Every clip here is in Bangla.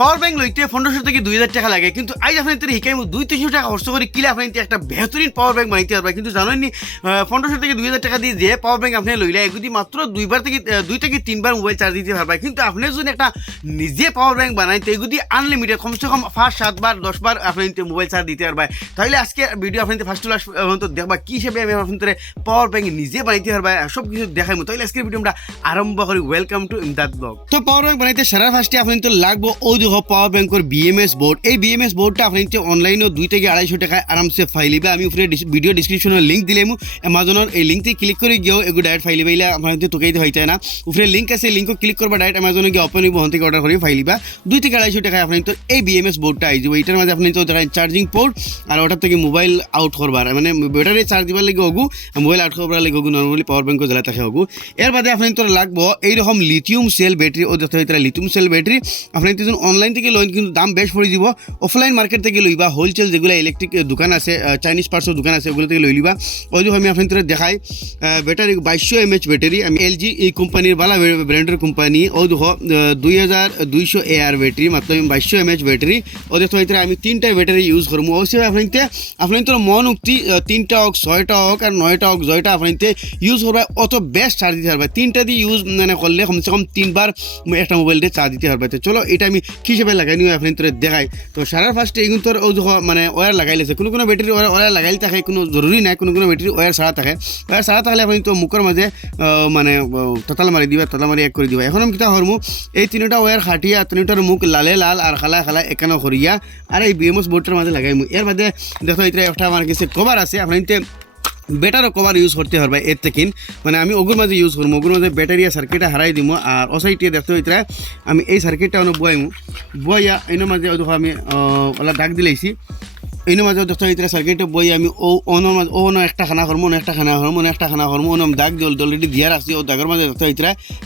পাওয়ার ব্যাংক লইতে 1500 থেকে 2000 টাকা লাগে, কিন্তু আজ আপনাদের হিকাই 200-300 টাকা খরচ করে কিলে আপনার একটা বেহতরিন পাওয়ার ব্যাংক বানাইতে পারবে। কিন্তু জানেননি 1500 থেকে 2000 টাকা দিয়ে যে পাওয়ার ব্যাংক আপনি লইলে এগুলি মাত্র 2 থেকে 3 বার মোবাইল চার্জ দিতে পারবে। কিন্তু আপনি যদি একটা নিজে পাওয়ার ব্যাংক বানাইতে এগুলি আনলিমিটেড কমসে কম 5-7 বার 10 বার আপনি মোবাইল চার্জ দিতে পারবে। তাহলে আজকে ভিডিও আপনাদের ফার্স্ট টু লাস্ট দেখবা কি হিসেবে আমি আপনাদের পাওয়ার ব্যাংক নিজে বানাইতে পারবে সব কিছু দেখাইমু। তাহলে আজকের ভিডিও আমরা আরম্ভ করি। Welcome to Imdad blog. তো পাওয়ার ব্যাংক বানাইতে সারা ফার্স্টে আপনি তো লাগবো ওই দেখো পাওয়ার ব্যাংকের বিএমএস বোর্ড। এই বিএমএস বোর্ডটা আপনি অনলাইনে 2 থেকে 250 টাকায় আরামসে ফাইলিবে। আমি উপরে ভিডিও ডিসক্রিপশনের লিঙ্ক দিলাম, অ্যামাজনের এই লিঙ্কটি ক্লিক করে গিয়েও এগুলো ডাইরেক্ট ফাইলিবে। ইলা আপনাদের তোকাইতে হইতে না, উপরে লিঙ্ক আছে, লিঙ্কও ক্লিক করবা ডাইরেক্ট অ্যামাজনে গিয়ে ওপেন হইব, থেকে অর্ডার করে ফাইলিবা। 2 থেকে 250 টাকায় আপনি তো এই বিএমএস বোর্ডটা আই যাবো। এটার মাঝে আপনি তো দেখেন চার্জিং পোর্ট, আর ওটার থেকে মোবাইল আউট করবার মানে ব্যাটারি চার্জ দিবার লাগে ওগু, মোবাইল আউট করবার লাগে ওগু, নর্মালি পাওয়ার ব্যাংকও জ্বালা থাকে ওগু। এর বাদে আপনি তো লাগবো এইরকম লিথিয়াম সেল ব্যাটারি। ও দেখতে হইতে লিথিয়াম সেল ব্যাটারি আপনি যদি অনলাইন থেকে লইন কিন্তু দাম বেশ পড়ে দিব। অফলাইন মার্কেট থেকে লইবা, হোলসেল যেগুলো ইলেকট্রিক দোকান আছে, চাইনিজ পার্টসের দোকান আছে, ওগুলো থেকে লই লিবা। ওই যে আমি আপনাদের দেখাই ব্যাটারি 2200 mAh ব্যাটারি। আমি এলজি এই কোম্পানির বালা ব্র্যান্ডের কোম্পানি। ও দেখো 2200 AR ব্যাটারি, মাত্র 2200 mAh ব্যাটারি। ও দেখতে হইতে আমি 3টা ব্যাটারি ইউজ করবো। অবশ্যই আপনাদের মন উক্তি 3টা হোক, 6টা হোক আর 9টা হোক, জয়টা আপনাদের ইউজ করবে অত বেস্ট চার্জ দিতে পারবে। 3টা দিয়ে ইউজ মানে করলে কমসে কম 3 বার একটা মোবাইল দিয়ে চার্জ দিতে পারবে। তো চলো এটা আমি কী হিসেবে লাগাই নিও আপনাদের দেখাই। তো সারা ফার্স্টে এগুলো তোর ও মানে ওয়ার লাগাইলেছে। কোনো ব্যাটারি ওয়ার লাগাইলে থাকে, কোনো জরুরি নাই। কোনো ব্যাটারি ওয়ার ছাড়া থাকে। ওয়ার ছাড়া থাকলে আপনি তো মুখের মাঝে মানে তাতাল মারি দিবা, তাতাল মারি এক করে দিবা। এখন আমি কিতা করবো, এই 3টা ওয়ার খাটিয়া 3টার মুখ লালে লাল আর খালা খালা একানো করিয়া আর এই বিএমএস বোর্ডটার মাঝে লাগাইমু। এর বাদে দেখো এটা একটা আমার কাছে কভার আছে, আপনি বেটারও কভার ইউজ করতে পারবে। এর থেকে মানে আমি ওগুর মাঝে ইউজ করবো, ওগুর মাঝে ব্যাটারি সার্কিটটা হারাই দিব। আর ও সাইডে দেখতে হইতে আমি এই সার্কিটটা বয়াইমু, বইয়া এর মাঝে দেখো আমি ওলা দাগ দিলেছি। এই মাঝে দেখতে হইতে সার্কিটটা বই আমি অন্য একটা খানা করবো, একটা খানা করবো, একটা খানা করবো, দাগ অলরেডি দিয়া রাখছি। ও দাগের মাঝে দেখতে হইতে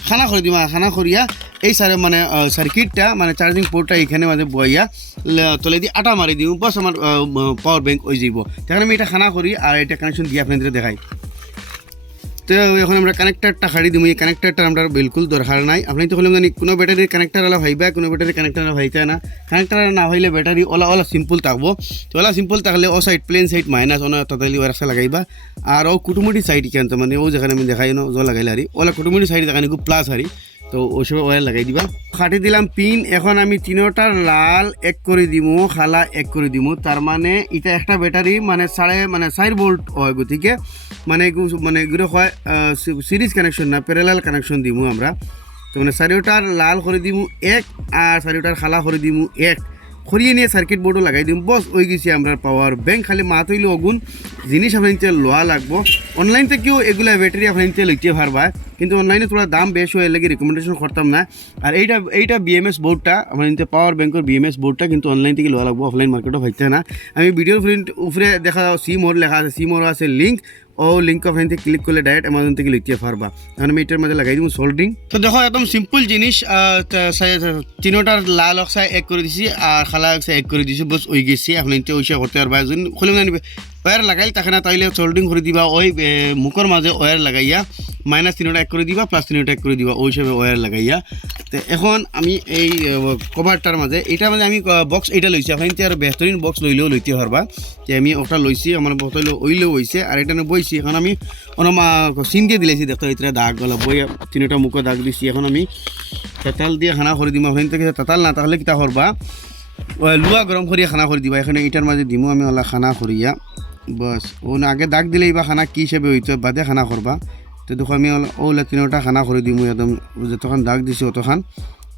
খানা করে দিব। খানা করিয়া এই মানে সার্কিটটা মানে চার্জিং পোর্টটা এখানে মাঝে বইয়া তলে দিয়ে আটা মারি দিব। বাস আমার পাওয়ার ব্যাংক হয়ে যাব। তখন আমি এটা খানা করি আর এটা কানেকশন দিয়ে আপনাদের দেখাই। তো এখন আমরা কানেক্টারটা খাড়ি দিব। এই কানেক্টারটা আমরা বিলকুল দরকার নাই। আপনি তো হলাম জানি কোনো ব্যাটারির কানেক্টার ওলা ভাইবা, কোনো ব্যাটারির কানেক্টার ভাইতে না। কানেক্টার না ভাইলে ব্যাটারি ওলা সিম্পল থাকবো। তো ওলা সিম্পল থাকলে ও সাইড প্লেন সাইড মাইনাস ওনা টোটালি ওয়ারসা লাগাইবা। আর ও কুটুমুটি সাইড কেন মানে ও যেখানে আমি দেখাই না জল লাগাইলে হারি ওলা কুটুমুটি সাইড দেখানি খুব প্লাস হারি। তো ওইসব ওয়ার লাগাই দিবা। খাটি দিলাম পিন। এখন আমি 3টার লাল এক করে দিব, খালা এক করে দিব। তার মানে এটা একটা ব্যাটারি মানে 4 ভোল্ট হয়। গতিকে মানে এগুলো হয় সিরিজ কানেকশন না, প্যারালাল কানেকশন দিব আমরা। তো মানে 4টার লাল করে দিব 1 আর 4টার খালা করে দিব 1 খরিয়ে নিয়ে সার্কিট বোর্ডও লাগাই দিম। বস ওই গেছি আমরা পাওয়ার ব্যাংক। খালি মাত হইলে অগুন জিনিস আপনার লোয়া লাগবো। অনলাইন থেকেও এগুলো ব্যাটারি আপনার লইতে পারবা, কিন্তু অনলাইনে থোড়া দাম বেশ হয়ে লাগে, রিকমেন্ডেশন করতাম না। আর এইটা বিএমএস বোর্ডটা আপনার পাওয়ার ব্যাংকের বিএমএস বোর্ডটা কিন্তু অনলাইন থেকে লোয়া লাগবো, অফলাইন মার্কেটও ভাইতে না। আমি ভিডিওর উপরে দেখা সি মোর লেখা আছে, সি মোর আছে লিঙ্ক। ও লিঙ্ক আপনার ক্লিক করলে ডাইরেক্ট অ্যামাজন থেকে লইতে পারবা। এখন আমি এটার মধ্যে লাগাই দিব সোল্ডারিং। তো দেখো একদম সিম্পল জিনিস। 3টার লাল অক্সাই এক করে দিছি আর খালা অক্সাই এক করে দিছি। বস ওই গেছি আপনি ওইসা করতে পারবা। যদি খুলে জানিবে ওয়ার লাগাই থাকে না, তাইলে সোল্ডারিং করে দিবা। ওই মুখের মাঝে ওয়ার লাগাইয়া -3টা এক করে দিবা, +3টা এক করে দিবা, ওই হিসাবে ওয়ার লাগাইয়া। তো এখন আমি এই কভারটার মাঝে এটার মাঝে আমি বক্স এইটা লইছি। আপনি আর বেহতরিন বক্স লইলেও লইতে পারবা। যে আমি ওটা লইছি, আমার বোতল ওইলেও হয়েছে আর এটা বইছি। এখন আমি সিন দিয়ে দিলেছি, দেখতে এটা দাগ গলা বই 3টা মুখে দাগ দিছি। এখন আমি তেতাল দিয়ে খানা করে দিব। আপনার থেকে তেতাল না তাহলে কিতা করবা, লুয়া গরম করিয়া খানা করে দিবা। এখানে এটার মাঝে দিব আমি ওলা খানা করিয়া। বস ও আগে দাগ দিলেই বা খানা কী হিসেবে হইতো বাদে খানা করবা। তো দেখো আমি ওলা 3টা খানা করে দিব একদম, যতক্ষণ দাগ দিছি অতক্ষণ।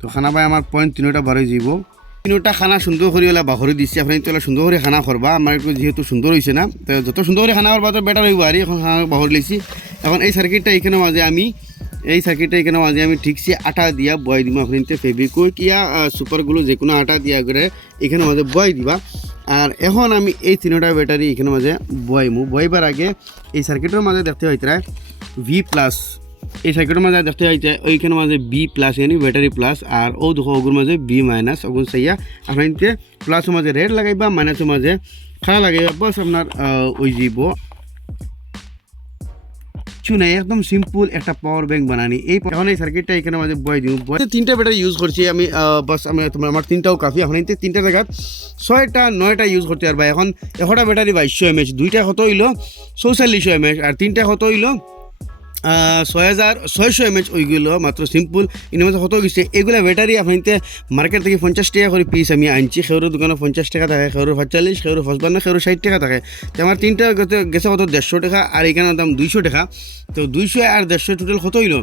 তো খানা পাই আমার পয়েন্ট 3টা বাড়ি যাব। 3টা খানা সুন্দর করে ওলা বাহরে দিচ্ছি। আপনি তো সুন্দর করে খানা করবা। আমার একটু যেহেতু সুন্দর হয়েছে না, তো যত সুন্দর করে খানা করবা তো বেটার হইব। আর এখন খানা বাহর লিছি। এখন এই সার্কিটটা এখানে মাঝে আমি ঠিকছে আটা দিয়া বয় দিব। আপনি ফেব্রিকুইক ইয়া সুপারগুলো যে কোনো আটা দিয়া করে এখানে মাঝে বয় দিবা। আর এখন আমি এই 3টা ব্যাটারি এখানে মাঝে বইবার আগে এই সার্কিটের মাঝে দেখতে হইতে V+, এই সার্কিটের মাঝে দেখতে হইতে ওইখানে মাঝে B+ यानी ব্যাটারি প্লাস, আর ও দেখো ওগুর মাঝে B- ওগুন চাইয়া আপনার প্লাসের মাঝে রেড লাগাইবা, মাইনাসের মাঝে খাড়া লাগাইবা। বস আপনার ওই যাব। কিচ্ছু নাই, একদম সিম্পল একটা পাওয়ার ব্যাংক বানানি। এখন এই সার্কিটটা এখানে মাঝে বয়ে দিই, তিনটা ব্যাটারি ইউজ করছি আমি, বাস আমি আমার তিনটাও কাফি। এখন এই তিনটা জায়গাত 6টা 9টা ইউজ করতে পারবা। এখন 1টা ব্যাটারি 2200 mAh, 2টা কত হইলো 4400 mAh, আর 3টা কত হইলো 6600 mAh ওইগুলো মাত্র সিম্পল। এর মধ্যে কত গেছে এগুলো ব্যাটারি আপনার মার্কেট থেকে 50 টাকা করে পিস আমি আনছি। খেউর দোকানে 50 টাকা থাকে, খেউর 45, খেউর 55, খেউর 60 টাকা থাকে। তো আমার তিনটা গেছে কত 150 টাকা, আর এখানে দাম 200 টাকা। তো 200 আর 150 টোটাল কত হইলো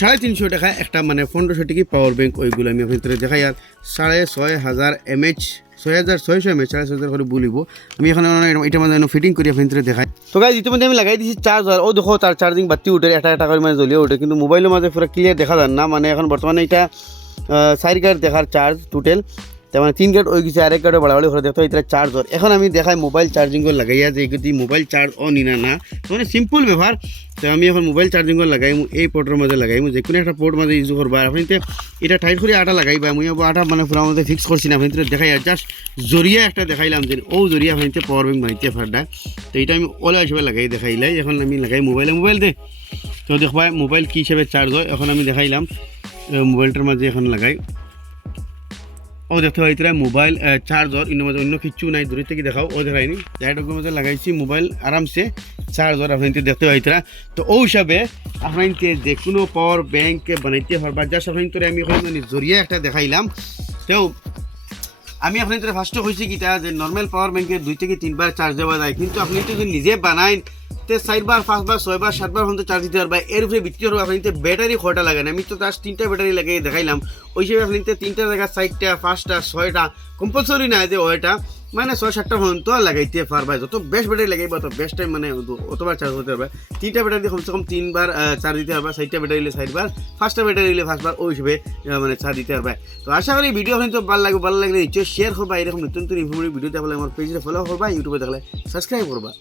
350 টাকা একটা, মানে 1500 টাকা পাওয়ার ব্যাংক। ওইগুলো আমি আপনাদের দেখাই। আর 6500 mAh, 6600 mAh, 6500 করে বলিব আমি এখন এটা মানে ফিটিং করি আপনাদের দেখাই। তো গাইজ ইতিমধ্যে আমি লাগাই দিয়েছি চার্জার। ও দেখো তার চার্জিং বাতি উঠে একটা করে মানে জ্বলিয়ে ওঠে, কিন্তু মোবাইলের মাঝে পুরো ক্লিয়ার দেখা যায় না। মানে এখন বর্তমানে এটা 4 গার্ড দেখার চার্জ টোটাল, তার মানে 3 গার্ড ওই গেছে, আরেক গার্ডে বাড়াবাড়ি করে দেখতে এটা চার্জার। এখন আমি দেখাই মোবাইল চার্জিং করে লাগাইয়া যে যদি মোবাইল চার্জ অন না, মানে সিম্পল ব্যাপার। তো আমি এখন মোবাইল চার্জিং করে লাগাই, এই পোর্টের মধ্যে লাগাই, যে কোনো একটা পোর্ট মাঝে ইউজ করবা। আপনি এটা টাইট করে আটা লাগাইবা, আমি আটা মানে পুরো মধ্যে ফিক্স করছি না, আপনি দেখাই আর জাস্ট জরিয়া একটা দেখাইলাম যে ও জরিয়া আপনি পাওয়ার ব্যাংক বানাইতে পারডা। তো এটা আমি ওলা হিসেবে লাগাই দেখাইলাই। এখন আমি লাগাই মোবাইল দে, তো দেখবা মোবাইল কী হিসেবে চার্জ হয়। এখন আমি দেখাইলাম মোবাইলটার মাঝে এখন লাগাই। ও দেখতে পাই মোবাইল চার্জর, ইন্য মাঝে অন্য কিছু নাই, দূরের থেকে দেখাও। ও দেখাইনি ডাইরেক্টের মধ্যে লাগাইছি মোবাইল আরামসে চার্জর আপনি দেখতে পাই। তো ও হিসাবে আপনি যে কোনো পাওয়ার ব্যাংক বানাইতে পারবা। জাস্ট আপনি আমি মানে জরিয়া একটা দেখাইলাম। তো আমি আপনাদের ফার্স্টে হয়েছে কি যে নর্মাল পাওয়ার ব্যাংকে 2 থেকে 3 বার চার্জ দেওয়া যায়, কিন্তু আপনি যদি নিজে বানাইন 4 বার 5 বার 6 বার 7 বার পর্যন্ত চার্জ দিতে পারবা। এর উপরে ভিত্তি করবে আপনি ব্যাটারি কয়টা লাগান। আমি তো তার 3টা ব্যাটারি লাগিয়ে দেখাইলাম। ওই হিসেবে আপনি 3টা জায়গা 4টা 5টা 6টা কম্পালসরি না যে ওইটা মানে 6-7টা পর্যন্ত লাগাইতে পারবা। যত বেস্ট ব্যাটারি লাগাইবা তত বেস্ট টাইম মানে অতবার চার্জ করতে পারবা। 3টা ব্যাটারি দিয়ে কমসে কম 3 বার চার্জ দিতে পারবা, 4টা ব্যাটারি হলে 4 বার, 5টা ব্যাটারি হলে 5 বার, ওই হিসেবে মানে চার্জ দিতে পারবা। তো আশা করি ভিডিও কিন্তু ভালো লাগলে নিশ্চয়ই শেয়ার করবা। এরকম নতুন নতুন ইনফরমেটিভ ভিডিও দেখলে আমার পেজে ফলো করবা, ইউটিউবে দেখলে সাবস্ক্রাইব করবা।